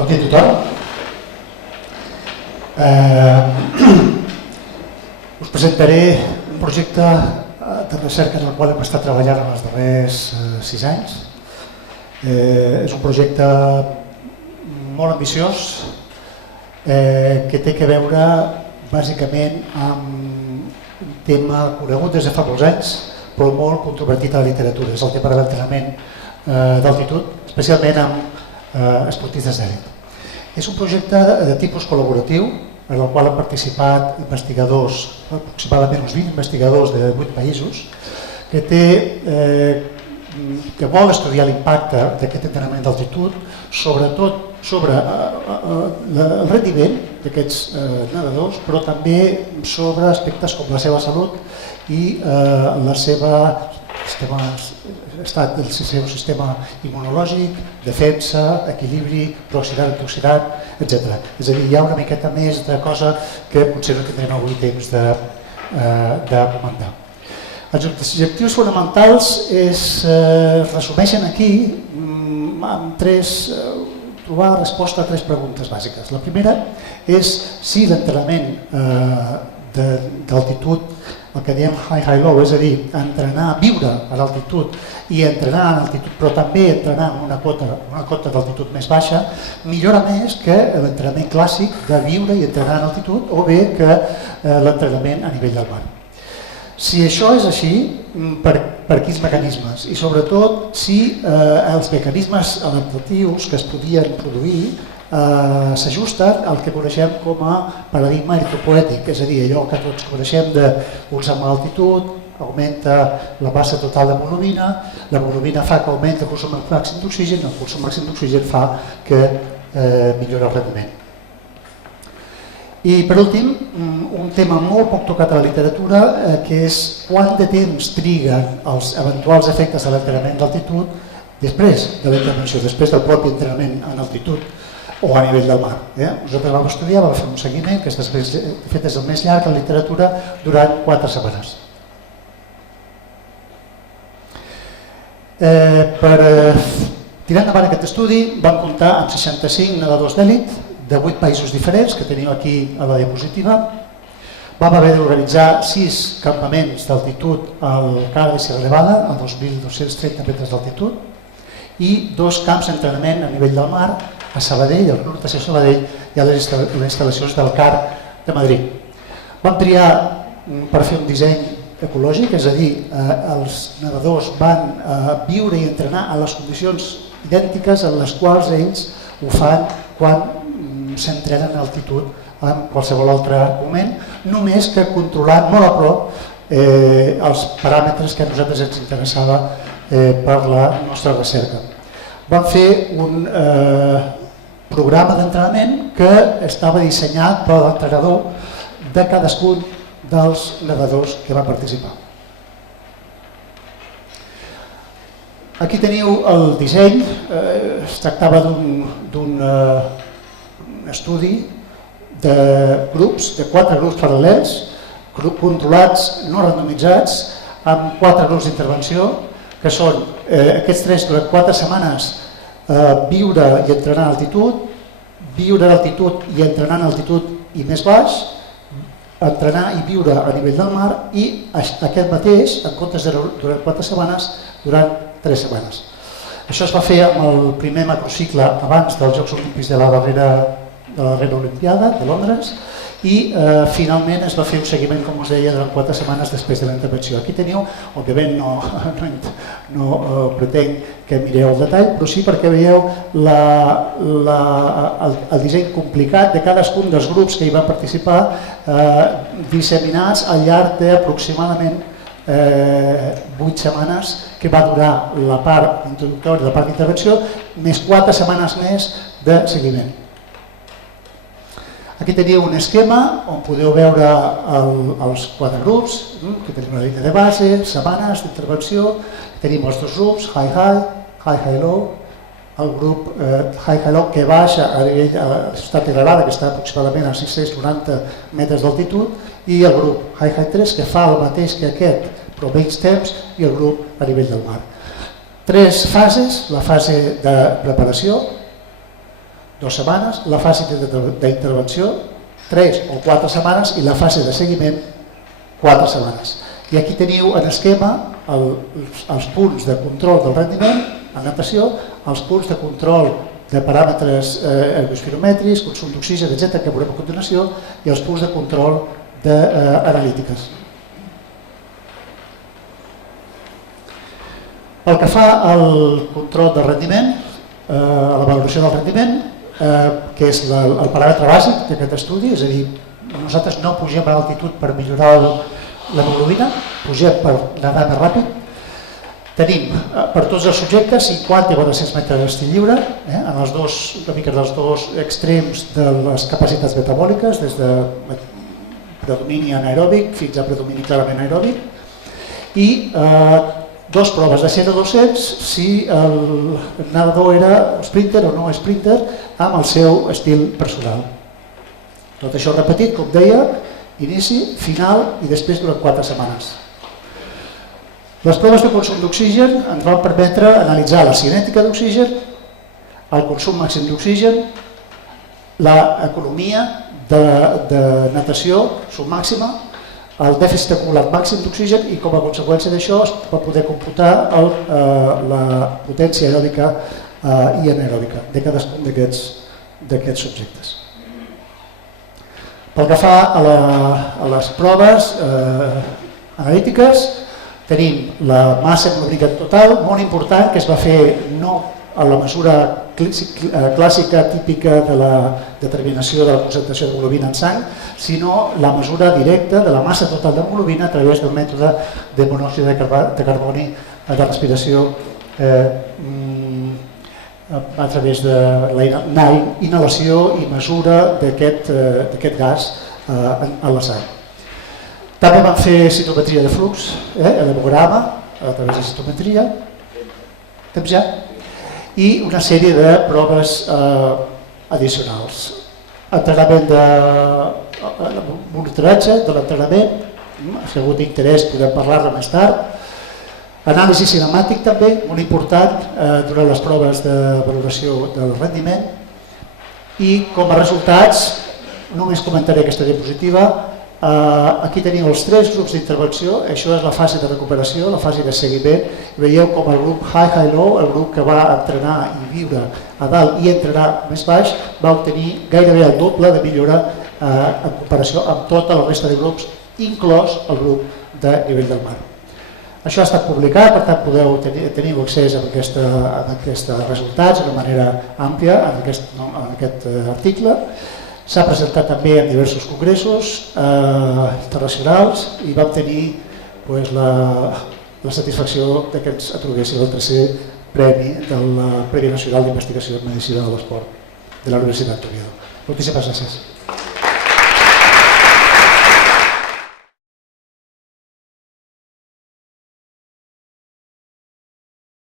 Bon dia a tothom. Us presentaré un projecte de recerca en el qual hem estat treballant en els darrers 6 anys. És un projecte molt ambiciós que té a veure bàsicament amb un tema conegut des de fa molts anys, però molt controvertit a la literatura. És el tema de l'entrenament d'altitud, especialment amb esportistes d'èlit. És un projecte de tipus col·laboratiu en el qual han participat investigadors, aproximadament uns 20 investigadors de 8 països, que vol estudiar l'impacte d'aquest entrenament d'altitud, sobretot sobre el rendiment d'aquests nedadors, però també sobre aspectes com la seva salut i la seva estat del seu sistema immunològic, defensa, equilibri, prooxidat, antioxidat, etc. És a dir, hi ha una miqueta més de cosa que potser no tindrem avui temps de comentar. Els objectius fonamentals es resumeixen aquí amb trobar resposta a 3 preguntes bàsiques. La primera és si l'entrenament d'altitud, el que diem high-low, és a dir, entrenar, viure a l'altitud i entrenar en altitud, però també entrenar en una cota d'altitud més baixa, millora més que l'entrenament clàssic de viure i entrenar en altitud o bé que l'entrenament a nivell del mar. Si això és així, per quins mecanismes? I sobretot si els mecanismes adaptatius que es podien produir s'ajusten al que coneixem com a paradigma eritropoètic, és a dir, allò que tots coneixem d'un salmó d'altitud, augmenta la massa total d'hemoglobina, l'hemoglobina fa que augmenta el consum màxim d'oxigen, el consum màxim d'oxigen fa que millora el rendiment. I per últim, un tema molt poc tocat a la literatura, que és quant de temps triguen els eventuals efectes de l'entrenament d'altitud després de la intervenció, després del propi entrenament en altitud o a nivell del mar. Nosaltres vam estudiar, vam fer un seguiment que de fet és el més llarg a la literatura durant 4 setmanes. Per tirar endavant aquest estudi vam comptar amb 65 nedadors d'èlit de 8 països diferents, que teniu aquí a la diapositiva. Vam haver d'organitzar 6 campaments d'altitud al Car de Sierra Nevada, a 2.230 metres d'altitud, i 2 camps d'entrenament a nivell del mar, a Sabadell, al Club Natació Sabadell i a les instal·lacions del Car de Madrid. Vam triar per fer un disseny ecològic, és a dir, els nedadors van viure i entrenar a les condicions idèntiques en les quals ells ho fan quan s'entrenen a altitud en qualsevol altre moment, només que controlant molt a prop els paràmetres que a nosaltres ens interessava per la nostra recerca. Vam fer un programa d'entrenament que estava dissenyat per l'entrenador de cadascun dels nedadors que van participar. Aquí teniu el disseny. Es tractava d'un estudi de grups, de 4 grups paral·lels, controlats, no randomitzats, amb 4 grups d'intervenció, que són aquests 3 durant 4 setmanes viure i entrenar a altitud, viure a altitud i entrenar en altitud i més baix, entrenar i viure a nivell del mar i aquest mateix, en comptes de durant 4 setmanes, durant 3 setmanes. Això es va fer amb el primer macrocicle abans dels Jocs Olímpics de la darrera Olimpiada de Londres i finalment es va fer un seguiment, com us deia, durant 4 setmanes després de la intervenció. Aquí teniu, òbviament no pretenc que mireu el detall, però sí perquè veieu el disseny complicat de cadascun dels grups que hi van participar disseminats al llarg d'aproximadament 8 setmanes que va durar la part introductòria, la part d'intervenció, més 4 setmanes més de seguiment. Aquí teniu un esquema on podeu veure els 4 grups, que tenim una línia de base, setmanes d'intervenció, tenim els 2 grups, high-low, el grup high-low que baixa a nivell de la ciutat Iralara, que està aproximadament a 690 metres d'altitud, i el grup high-3 que fa el mateix que aquest, però menys temps, i el grup a nivell del mar. 3 fases, la fase de preparació, 2 setmanes, la fase d'intervenció 3 o 4 setmanes i la fase de seguiment 4 setmanes. I aquí teniu en esquema els punts de control del rendiment en natació, els punts de control de paràmetres ergospirometris, consum d'oxigen, etc., que veurem a continuació, i els punts de control d'analítiques. Pel que fa al control del rendiment, a la valoració del rendiment, que és el paràmetre bàsic d'aquest estudi, és a dir, nosaltres no pugem a l'altitud per millorar l'hemoglobina, pugem per nedar més ràpid. Tenim per tots els subjectes 50 i 400 metres d'estil lliure, en els dos extrems de les capacitats metabòliques, des de predomini anaeròbic fins a predomini clarament aeròbic, i 2 proves de 100 a 200 si el nedador era sprinter o no sprinter amb el seu estil personal. Tot això repetit, com deia, inici, final i després durant 4 setmanes. Les proves de consum d'oxigen ens van permetre analitzar la cinètica d'oxigen, el consum màxim d'oxigen, l'economia de natació submàxima, el dèficit acumulat màxim d'oxigen i com a conseqüència d'això es va poder computar la potència aeròbica i anaeròbica de cadascun d'aquests subjectes. Pel que fa a les proves analítiques, tenim la massa hemoglobínica total, molt important, que es va fer no a la mesura clàssica típica de la determinació de la concentració d'hemoglobina en sang, sinó la mesura directa de la massa total d'hemoglobina a través d'un mètode de monòxid de carboni de respiració a través de la inhalació i mesura d'aquest gas a la sang. També vam fer citometria de flux, l'hemograma a través de citometria, temps ja, i una sèrie de proves addicionals. Entrenament de monitoratge de l'entrenament, si ha hagut interès podem parlar-ne més tard. Anàlisi cinemàtic també, molt important durant les proves de valoració del rendiment. I com a resultats, només comentaré aquesta diapositiva. Aquí teniu els 3 grups d'intervenció, això és la fase de recuperació, la fase de seguiment. Veieu com el grup high-low, el grup que va entrenar i viure a dalt i entrenar més baix, va obtenir gairebé el doble de millora en comparació amb tota la resta de grups, inclòs el grup de nivell del mar. Això ha estat publicat, per tant podeu tenir accés a aquests resultats d'una manera àmplia en aquest article. S'ha presentat també en diversos congressos internacionals i vam tenir la satisfacció que ens atorguessin el 3è premi del Premi Nacional d'Investigació en Medicina de l'Esport de la Universitat d'Oviedo. Moltíssimes gràcies.